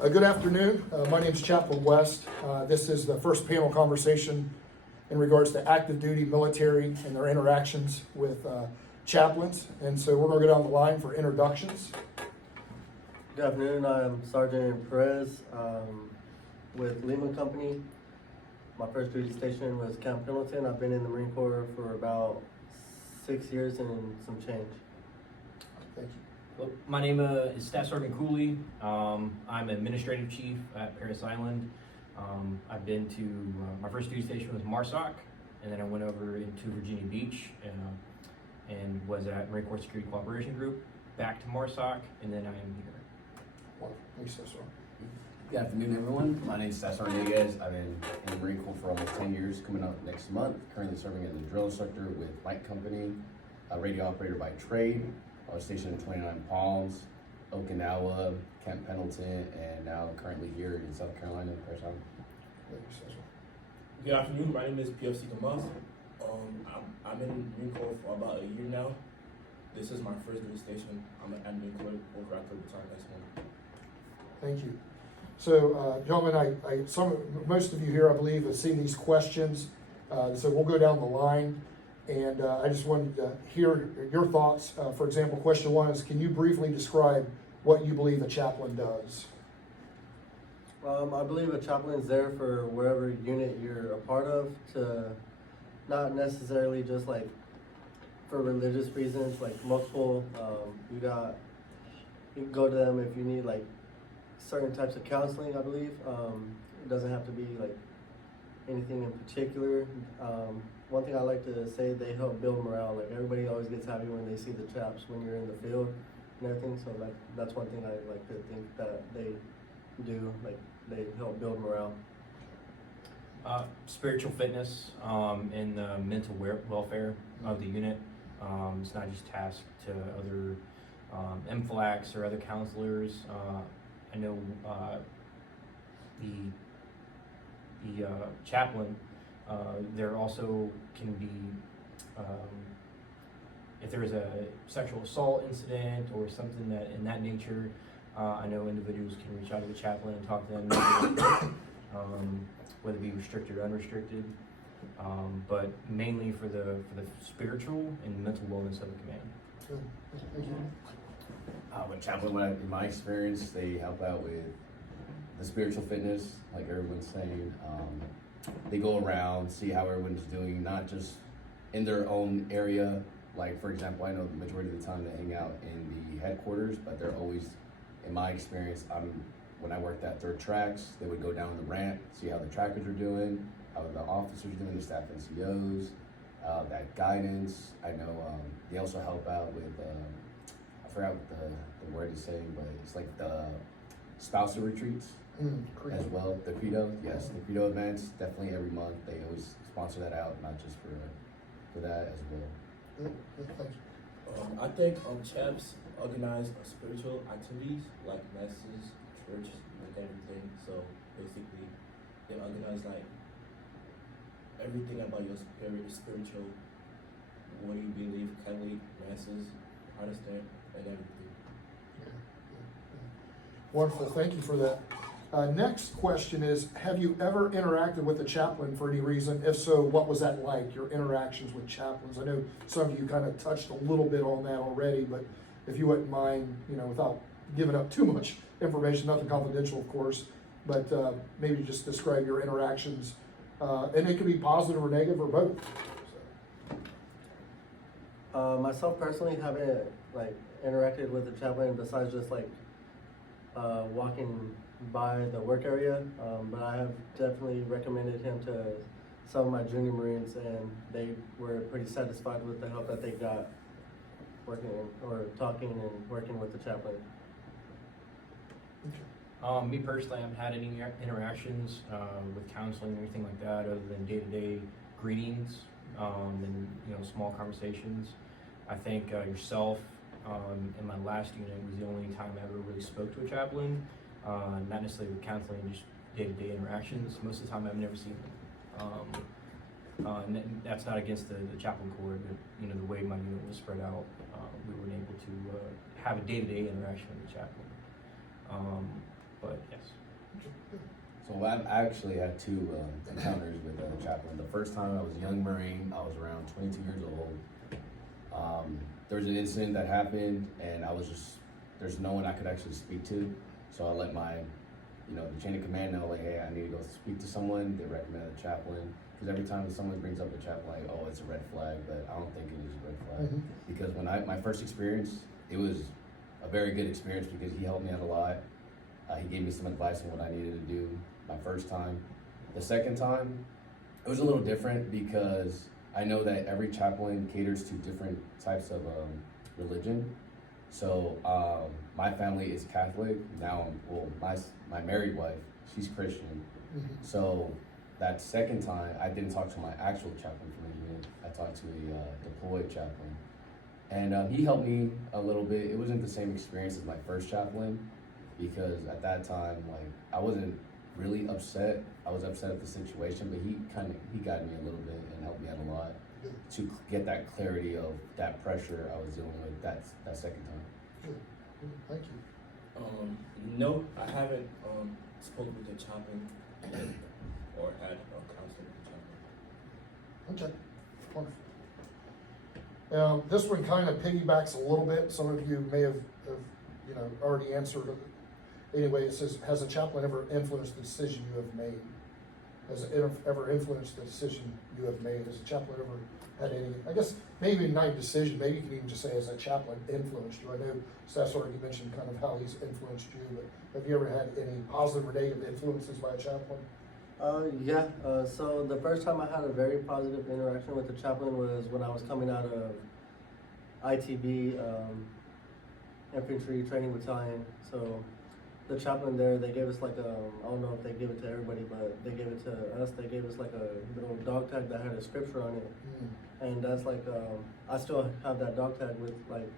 Good afternoon. My name is Chaplain West. This is the first panel conversation in regards to active duty military and their interactions with chaplains. And so we're going to go down the line for introductions. Good afternoon. I'm Sergeant Perez with Lehman Company. My first duty station was Camp Pendleton. I've been in the Marine Corps for about 6 years and some change. Thank you. Well, my name is Staff Sergeant Cooley. I'm Administrative Chief at Parris Island. I've been to, my first duty station was MARSOC, and then I went over into Virginia Beach and was at Marine Corps Security Cooperation Group, back to MARSOC, and then I am here. Wonderful. Thanks, Cesar. Good afternoon, everyone. My name is Staff Sergeant Rodriguez. I've been in the Marine Corps for almost 10 years, coming up next month. Currently serving as a drill instructor with Light Company, a radio operator by trade. I was stationed in 29 Palms, Okinawa, Camp Pendleton, and now currently here in South Carolina, Parris Island. Thank you, Cesar. Good afternoon. My name is PFC Kamas. I'm in Marine Corps for about a year now. This is my first duty station. I'm an admin corps overactive battalion next month. Thank you. So, gentlemen, most of you here, I believe, have seen these questions. So we'll go down the line, and I just wanted to hear your thoughts. For example, question one is, can you briefly describe what you believe a chaplain does? I believe a chaplain is there for wherever unit you're a part of, to not necessarily just like for religious reasons, like multiple. You can go to them if you need like certain types of counseling, I believe. It doesn't have to be like anything in particular. One thing I like to say, they help build morale. Like everybody always gets happy when they see the chaps when you're in the field and everything. So that's one thing I like to think that they do. Like they help build morale. Spiritual fitness and the mental welfare of the unit. It's not just tasked to other MFLACs or other counselors. I know the chaplain, there also can be, if there is a sexual assault incident or something that in that nature, I know individuals can reach out to the chaplain and talk to them, whether it be restricted or unrestricted, but mainly for the spiritual and mental wellness of the command. Good. Thank you. When chaplain, in my experience, they help out with the spiritual fitness, like everyone's saying. They go around, see how everyone's doing, not just in their own area. Like, for example, I know the majority of the time they hang out in the headquarters, but they're always, in my experience, when I worked at Third Tracks, they would go down the ramp, see how the trackers are doing, how the officers are doing, the staff NCOs, that guidance. I know they also help out with, I forgot what the word is saying, but it's like the spousal retreats as well. The Credo, yes, the Credo events, definitely every month. They always sponsor that out, not just for that as well. Good. Thank you. I think chaps organize spiritual activities like masses, church, and everything. So basically, they organize like everything about your spiritual. What do you believe? Catholic, masses, Protestant, and everything. Wonderful. Thank you for that. Next question is, have you ever interacted with a chaplain for any reason? If so, what was that like, your interactions with chaplains? I know some of you kind of touched a little bit on that already, but if you wouldn't mind, without giving up too much information, nothing confidential, of course, but maybe just describe your interactions. And it could be positive or negative or both. Myself personally haven't like interacted with the chaplain besides just like walking by the work area, but I have definitely recommended him to some of my junior Marines, and they were pretty satisfied with the help that they got working or talking and working with the chaplain. Me personally, I haven't had any interactions with counseling or anything like that, other than day-to-day greetings and small conversations. I think yourself in my last unit was the only time I ever really spoke to a chaplain. Not necessarily with counseling, just day-to-day interactions. Most of the time, I've never seen them. And that's not against the chaplain corps, but the way my unit was spread out, we weren't able to have a day-to-day interaction with the chaplain. But yes. So I've actually had two encounters with a chaplain. The first time I was a young Marine, I was around 22 years old. There was an incident that happened, and there's no one I could actually speak to. So I let my, the chain of command know, like, hey, I need to go speak to someone. They recommended a chaplain. Because every time someone brings up a chaplain, like, oh, it's a red flag, but I don't think it is a red flag. Mhm. Because when my first experience, it was a very good experience because he helped me out a lot. He gave me some advice on what I needed to do my first time. The second time, it was a little different because I know that every chaplain caters to different types of religion. So my family is Catholic. Now, my married wife, she's Christian. Mhm. So that second time, I didn't talk to my actual chaplain from the unit. I talked to a deployed chaplain. And he helped me a little bit. It wasn't the same experience as my first chaplain because at that time, like, I wasn't really upset. I was upset at the situation, but he guided me a little bit and helped me out a lot to get that clarity of that pressure I was dealing with that second time. Good. Good. Thank you. No, I haven't spoke with the chaplain or had a counseling with the chaplain. Okay, wonderful. This one kind of piggybacks a little bit. Some of you may have already answered it. Anyway, it says, has a chaplain ever influenced the decision you have made? Has it ever influenced the decision you have made? Has a chaplain ever had any, I guess, maybe not a decision, maybe you can even just say, has a chaplain influenced you? I know Staff's already mentioned kind of how he's influenced you, but have you ever had any positive or negative influences by a chaplain? Yeah. So the first time I had a very positive interaction with the chaplain was when I was coming out of ITB, Infantry Training Battalion. So the chaplain there, they gave us like I don't know if they give it to everybody, but they gave it to us. They gave us like a little dog tag that had a scripture on it. And that's like, I still have that dog tag with like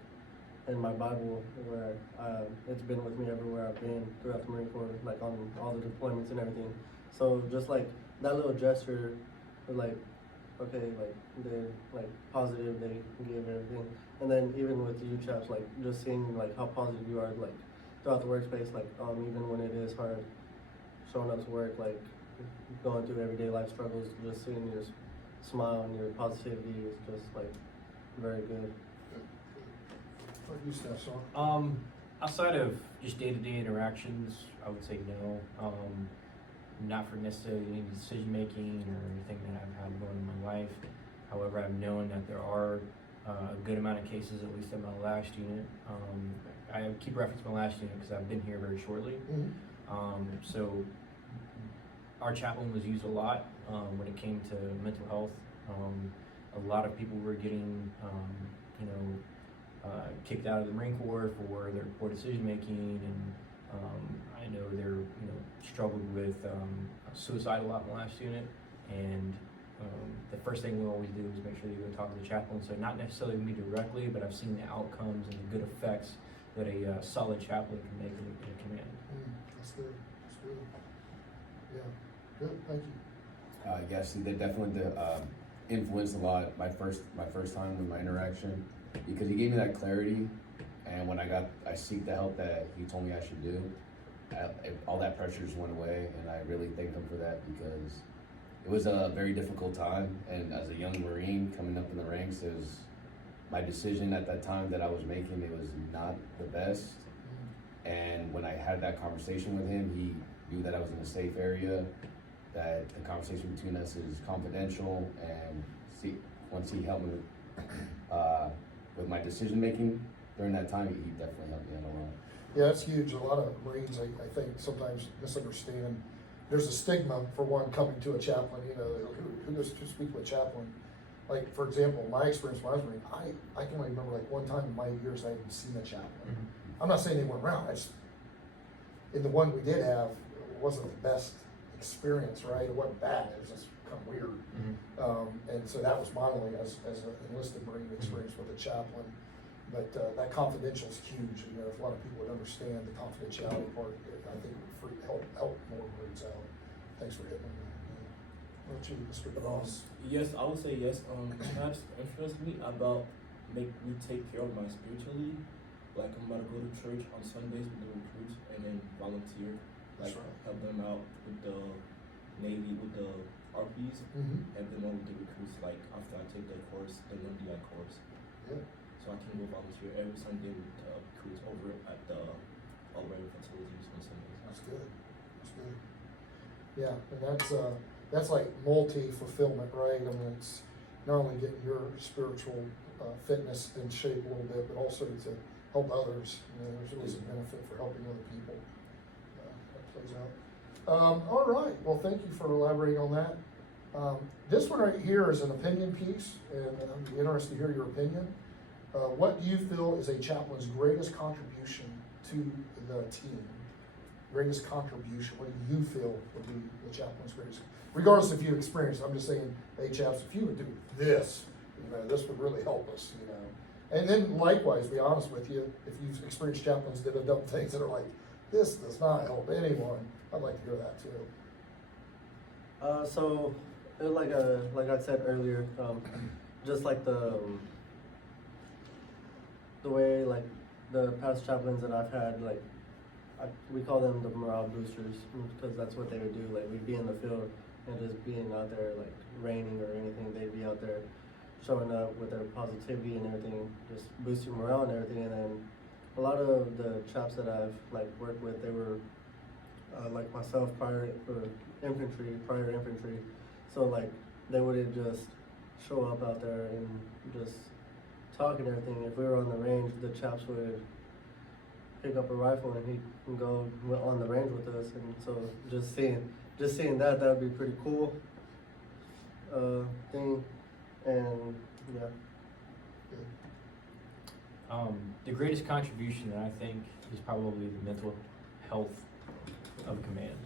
in my Bible where it's been with me everywhere I've been throughout the Marine Corps, like on all the deployments and everything. So just like that little gesture, like, okay, like they're like positive, they give everything. And then even with you chaps, like just seeing like how positive you are, like throughout the workspace, like even when it is hard, showing up to work, like going through everyday life struggles, just seeing your smile and your positivity is just like very good. What do you, Steph? Outside of just day-to-day interactions, I would say no. Not for necessarily any decision making or anything that I've had going in my life. However, I've known that there are a good amount of cases, at least at my last unit. I keep referencing my last unit because I've been here very shortly. So our chaplain was used a lot when it came to mental health. A lot of people were getting, kicked out of the Marine Corps for their poor decision making, and I know they're struggled with suicide a lot in the last unit. And the first thing we always do is make sure that you go talk to the chaplain. So not necessarily me directly, but I've seen the outcomes and the good effects that a solid chaplain can make in a command. That's good. That's good. Yeah. Good. Thank you. Yes, they definitely influenced a lot my first time with my interaction because he gave me that clarity, and when I seek the help that he told me I should do, all that pressure just went away, and I really thank him for that because it was a very difficult time, and as a young Marine coming up in the ranks, my decision at that time that I was making, it was not the best. And when I had that conversation with him, he knew that I was in a safe area, that the conversation between us is confidential, and once he helped me with my decision making during that time, he definitely helped me out a lot. Yeah, that's huge. A lot of Marines, I think, sometimes misunderstand. There's a stigma for one coming to a chaplain. Who goes to speak to a chaplain? Like, for example, my experience when I was Marine, I can only remember like one time in my years I hadn't seen a chaplain. I'm not saying they weren't around. In the one we did have, it wasn't the best experience, right? It wasn't bad. It was just kind of weird. And so that was my only, as an enlisted Marine experience with a chaplain. But that confidential is huge. If a lot of people would understand the confidentiality part, I think it would help more Marines out. Thanks for hitting on that. Why don't you, Mr. Boss? Yes, I would say yes. Chaps influenced me about make me take care of my spiritually. like I'm about to go to church on Sundays with the recruits and then volunteer, like That's right. help them out with the Navy, with the RPs, Mm-hmm. help them out with the recruits, like after I take their course, the MDI course. Yeah. So I can go volunteer every Sunday with the recruits over at the Already facilities on Sundays. That's good. That's good. Yeah, and that's like multi-fulfillment, right? I mean, it's not only getting your spiritual fitness in shape a little bit, but also to help others. You know, there's always a benefit for helping other people. That plays out. All right. Well, thank you for elaborating on that. This one right here is an opinion piece, and I'd be interested to hear your opinion. What do you feel is a chaplain's greatest contribution to the team? Greatest contribution, what do you feel would be the chaplain's greatest? Regardless if you experience, I'm just saying, hey chaps, if you would do this, you know, this would really help us, you know. And then likewise, be honest with you, if you've experienced chaplains that have done things that are like, this does not help anyone, I'd like to hear that too. So, like I said earlier, just like the way like the past chaplains that I've had, like we call them the morale boosters because that's what they would do. Like we'd be in the field and just being out there, like raining or anything, they'd be out there showing up with their positivity and everything, just boosting morale and everything. And then a lot of the chaps that I've like worked with, they were like myself prior infantry. So like they would just show up out there and just talk and everything. If we were on the range, the chaps would pick up a rifle and he can go on the range with us. And so just seeing that would be pretty cool thing. And yeah. The greatest contribution that I think is probably the mental health of command.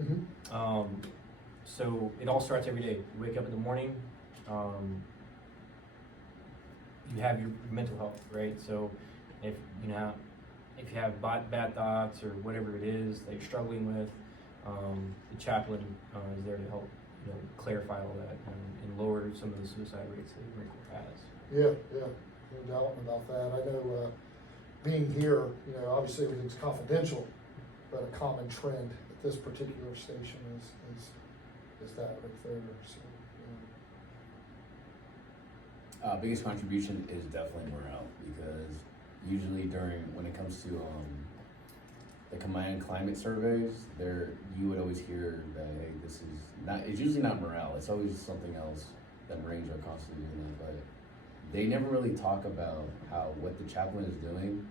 Mm-hmm. So it all starts every day. You wake up in the morning, you have your mental health, right? So if you have bad thoughts or whatever it is that you're struggling with, the chaplain is there to help, you know, clarify all that and lower some of the suicide rates that the Marine Corps has. Yeah, no doubt about that. I know being here, you know, obviously everything's confidential, but a common trend at this particular station is that right there. So, Biggest contribution is definitely morale, because usually when it comes to the command climate surveys, you would always hear that, hey, it's usually not morale, it's always something else that Marines are constantly doing, but they never really talk about what the chaplain is doing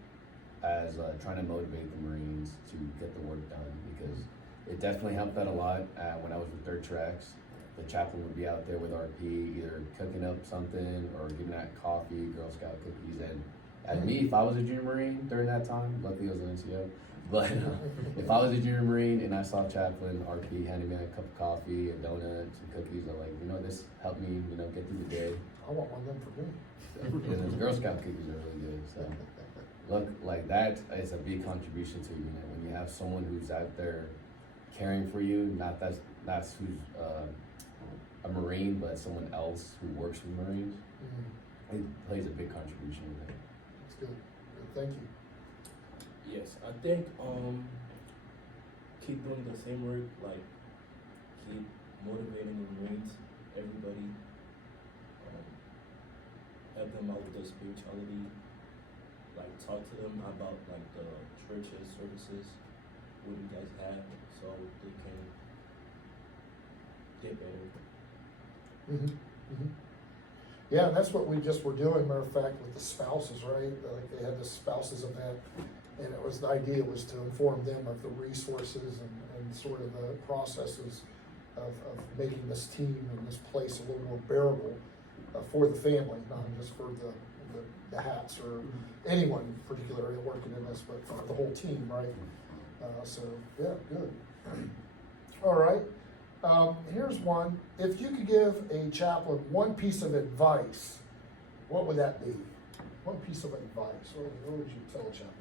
as trying to motivate the Marines to get the work done, because it definitely helped out a lot when I was with 3rd Tracks. The chaplain would be out there with RP, either cooking up something or giving out coffee, Girl Scout cookies. And as me, if I was a junior Marine during that time, luckily I was an NCO, but if I was a junior Marine and I saw chaplain RP handing me a cup of coffee, a donut, some cookies, I'm like, you know, this helped me, you know, get through the day. I want one of them for me. And those Girl Scout cookies are really good. So, look, like that is a big contribution to, you know, when you have someone who's out there caring for you, that's who's a Marine, but someone else who works with Marines. Mm-hmm. It plays a big contribution in that. That's good. Thank you. Yes, I think keep doing the same work, like keep motivating the Marines, everybody, help them out with their spirituality, like talk to them about like the churches, services, what you guys have, so they can get better. Mm-hmm. Mm-hmm. Yeah, and that's what we just were doing, matter of fact, with the spouses, right? Like they had this spouses event, and the idea was to inform them of the resources and sort of the processes of making this team and this place a little more bearable for the family, not just for the hats or anyone particularly working in this, but for the whole team, right? So, yeah, good. All right. Here's one. If you could give a chaplain one piece of advice, what would that be? One piece of advice. What would you tell a chaplain?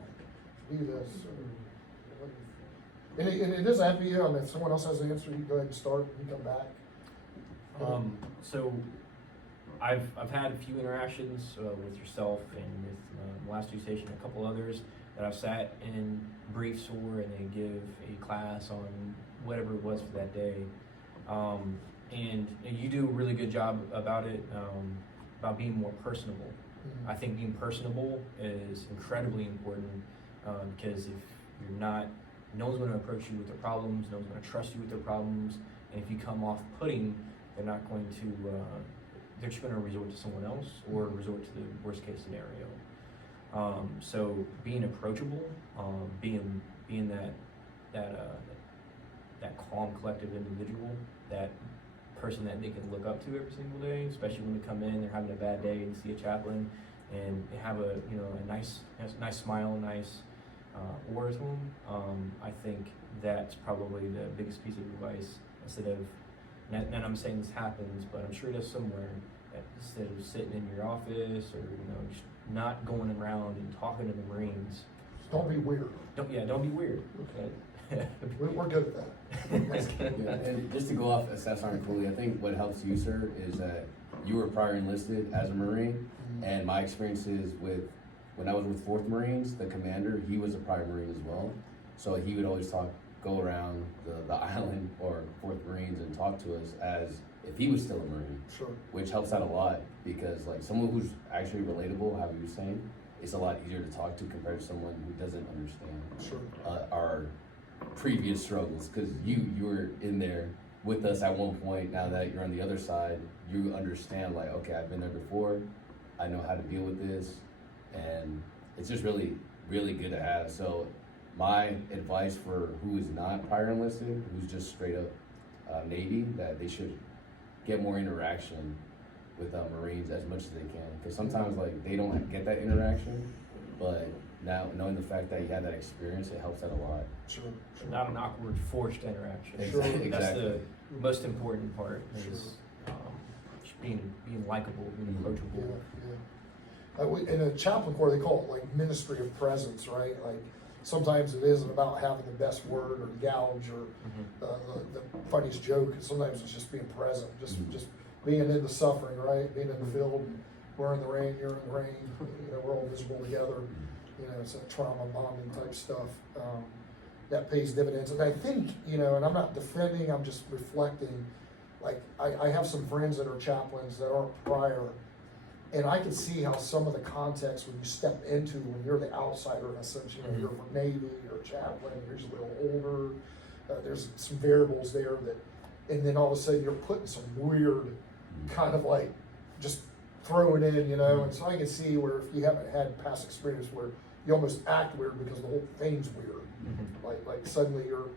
Do this. And it doesn't have to be you. I mean, if someone else has an answer, you go ahead and start and you come back. So I've had a few interactions with yourself and with Molasses Station and a couple others that I've sat in briefs for, and they give a class on whatever it was for that day. And you do a really good job about it, about being more personable. I think being personable is incredibly important, because if you're not, no one's going to approach you with their problems, no one's going to trust you with their problems, and if you come off putting, they're not going to, they're just going to resort to someone else or resort to the worst case scenario. So being approachable, being that calm, collective individual, that person that they can look up to every single day, especially when they come in, they're having a bad day and see a chaplain, and they have a nice smile, nice aura to them. I think that's probably the biggest piece of advice. Instead of, and I'm saying this happens, but I'm sure it does somewhere. That instead of sitting in your office or just not going around and talking to the Marines. Don't be weird. Don't be weird. Okay. We're good at that. Yeah, and just to go off Staff Sergeant Cooley, I think what helps you, sir, is that you were prior enlisted as a Marine, and my experiences with, when I was with 4th Marines, the commander, he was a prior Marine as well. So he would always go around the island or 4th Marines and talk to us as if he was still a Marine. Sure. Which helps out a lot, because like someone who's actually relatable, how you were saying, it's a lot easier to talk to compared to someone who doesn't understand Sure. our previous struggles, because you were in there with us at one point. Now that you're on the other side, you understand, like, okay, I've been there before, I know how to deal with this, and it's just really, really good to have. So my advice for who is not prior enlisted, who's just straight up Navy, that they should get more interaction with Marines as much as they can, because sometimes like they don't get that interaction, but now knowing the fact that you had that experience, it helps out a lot. Sure. Not an awkward, forced interaction. Sure. That's the most important part, is just being likable, being Yeah, approachable. yeah. In a chaplain corps, they call it like ministry of presence, right? Like sometimes it isn't about having the best word or gouge or the funniest joke. Sometimes it's just being present, just being in the suffering, right? Being in the field, and we're in the rain, you're in the rain. We're all visible together. It's a trauma bonding type stuff. That pays dividends. And I think, and I'm not defending, I'm just reflecting. Like, I have some friends that are chaplains that aren't prior, and I can see how some of the context when you step into, when you're the outsider, in a sense, you're from Navy, you're a chaplain, you're usually a little older, there's some variables there that, and then all of a sudden you're putting some weird kind of like, just throwing in, and so I can see where if you haven't had past experience where you almost act weird because the whole thing's weird. Like suddenly you're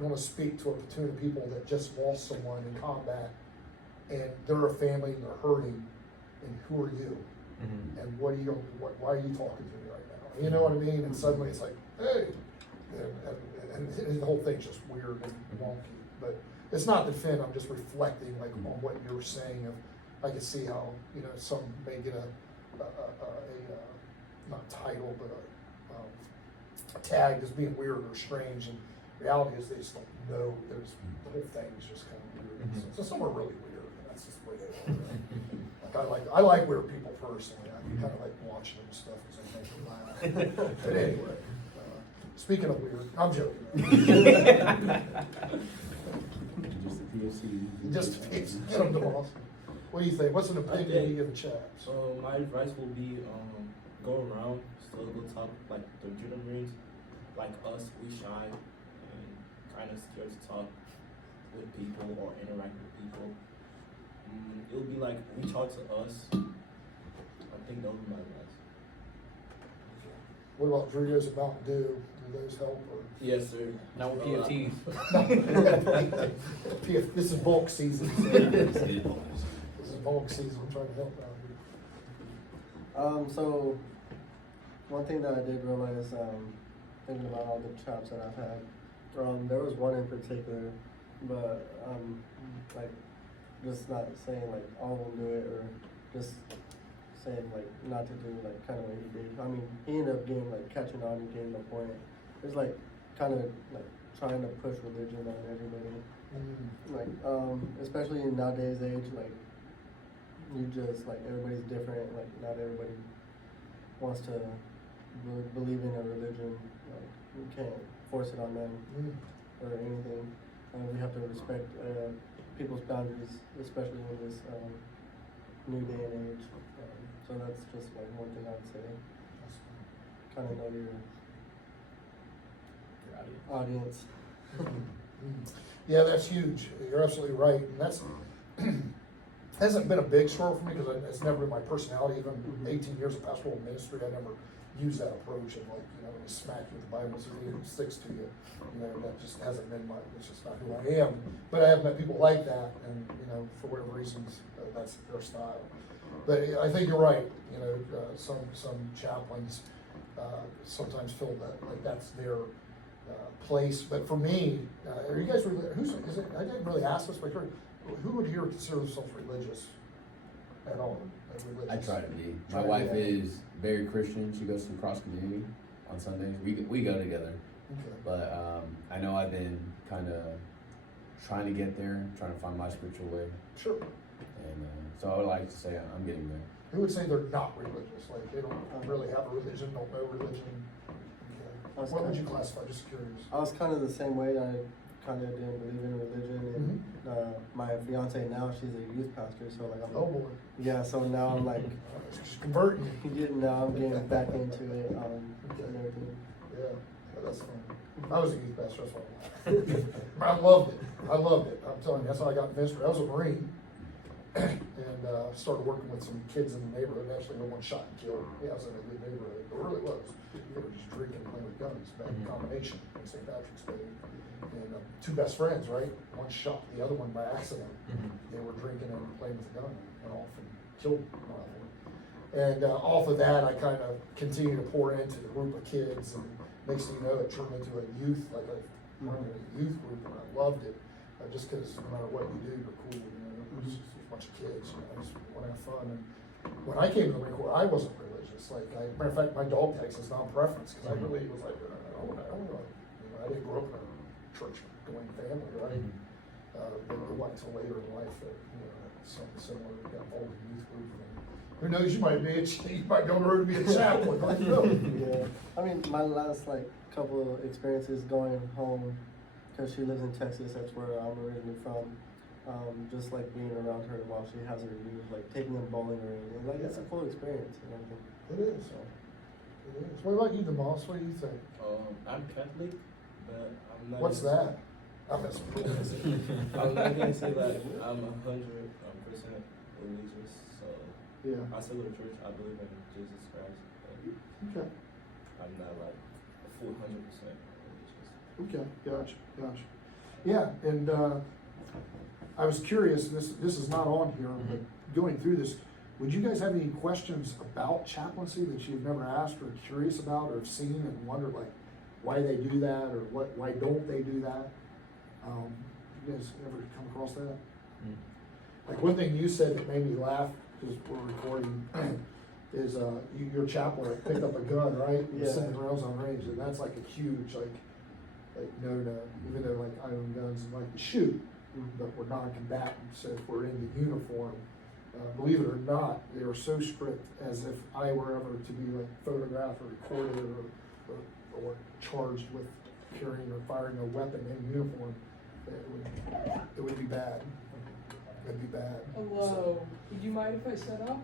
going to speak to a platoon of people that just lost someone in combat, and they're a family and they're hurting, and who are you? And what are you? Why are you talking to me right now? You know what I mean? And suddenly it's like, hey, and the whole thing's just weird and wonky. But it's not to defend. I'm just reflecting, like on what you're saying. I can see how some may get a not title, but tagged as being weird or strange, and reality is they just don't know. The whole thing is just kind of weird. So some are really weird, and that's just the way they are. Right? I like weird people personally. I kind of like watching them and stuff because they make me laugh. But anyway, speaking of weird, I'm joking. Just get them to Austin. What do you think? What's an opinion you give the chaps? So my advice will be go around, still go talk like the junior Marines, like us, we shy and kind of scared to talk with people or interact with people. It'll be like reach out to us. I think that would be my advice. What about Doritos and Mountain Dew? Do those help? Or? Yes, sir. Not with PFTs. This is bulk season. This is bulk season. I'm trying to help out here. So one thing that I did realize, thinking about all the chaps that I've had, there was one in particular, but like just not saying like all of them do it, or just saying like not to do like kind of what he did. I mean, he ended up getting like catching on and getting the point. It's like kind of like trying to push religion on everybody. Like especially in nowadays age, like you just like everybody's different. Like not everybody wants to believe in a religion. Like you can't force it on them or anything. We have to respect people's boundaries, especially in this new day and age. So that's just like one thing I would say. Kind of know your audience. Yeah, that's huge. You're absolutely right, and that's hasn't been a big struggle for me because it's never been my personality. Even 18 years of pastoral ministry, I never used that approach of like, you know, when you smack you with the Bible, so it sticks to you. You know, that just hasn't been my. It's just not who I am. But I have met people like that, and you know, for whatever reasons, that's their style. But I think you're right. You know, some chaplains sometimes feel that like that's their place. But for me, are you guys who's is it? I didn't really ask this, but who would here consider themselves religious at all? I try to be. My wife is very Christian. She goes to Cross Community on Sundays. We go together. Okay. But I know I've been kind of trying to get there, trying to find my spiritual way. Sure. And so I would like to say I'm getting there. Who would say they're not religious? Like they don't really have a religion, don't know religion. Okay. What would you classify? Just curious. I was kind of the same way. I kind of didn't believe in religion, and my fiance now, she's a youth pastor, so like I'm. Oh boy. Yeah, so now I'm like She's converting. now I'm getting back into it and everything. Yeah, that's fun. I was a youth pastor, that's why I loved it. I loved it. I'm telling you, that's how I got in ministry. I was a Marine and started working with some kids in the neighborhood. Actually, no one shot and killed. Yeah, I was in a good neighborhood. It really was. They were just drinking and playing with guns. Bad combination on St. Patrick's Day. And two best friends, right? One shot the other one by accident. They were drinking and playing with a gun and off and killed one of them. And off of that, I kind of continued to pour into the group of kids, and next thing you know, it turned into a youth, like a permanent youth group, and I loved it. Just because no matter what you do, you're cool. You know, it's just a bunch of kids. You know, just want to have fun. And when I came to the Marine Corps, I wasn't religious. Like, matter of fact, my dog tag says non-preference because I really was like, I don't know. You know, I didn't grow up in a church-going family, right? But it wasn't until later in life that something similar got involved in youth group. And who knows? You might be on the road to be a chaplain. Right? Yeah, I mean, my last like couple of experiences going home, because she lives in Texas. That's where I'm originally from. Just like being around her while she has her youth, like taking them bowling or anything. Like it's a cool experience and everything. It is. It is. What about you, DeMoss? What do you think? I'm Catholic, but I'm not. What's that? I'm messing with you. I'm not gonna say that I'm 100% religious. So Yeah. I still go to church. I believe in Jesus Christ. But Okay. I'm not like a full 100% religious. Okay. Gotcha. Yeah, and I was curious. This is not on here, but going through this, would you guys have any questions about chaplaincy that you've never asked or curious about or have seen and wondered like why they do that or why don't they do that? You guys ever come across that? Like one thing you said that made me laugh because we're recording is your chaplain picked up a gun, right? And was sending rounds on range, and that's like a huge like no, even though like I own guns and like to shoot, but we're non-combatant, so if we're in the uniform, believe it or not, they are so strict as if I were ever to be like photographed or recorded or charged with carrying or firing a weapon in uniform, it would be bad. It'd be bad. Hello. Would you mind if I set up?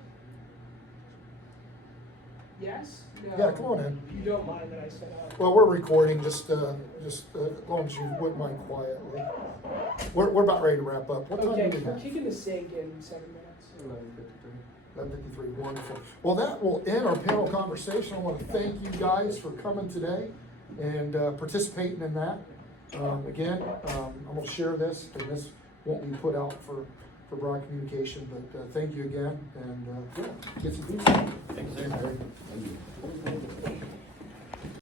Yes? No. Yeah, come on in. You don't mind that I set up? Well, we're recording, just as long as you wouldn't mind quietly. We're about ready to wrap up. What time Okay, do we we're have? kicking the sink in 7 minutes. 11:53, wonderful. Well, that will end our panel conversation. I want to thank you guys for coming today and participating in that. Again, I'm going to share this, and this won't be put out for broad communication, but thank you again, and get some food. Thanks, sir. Thank you.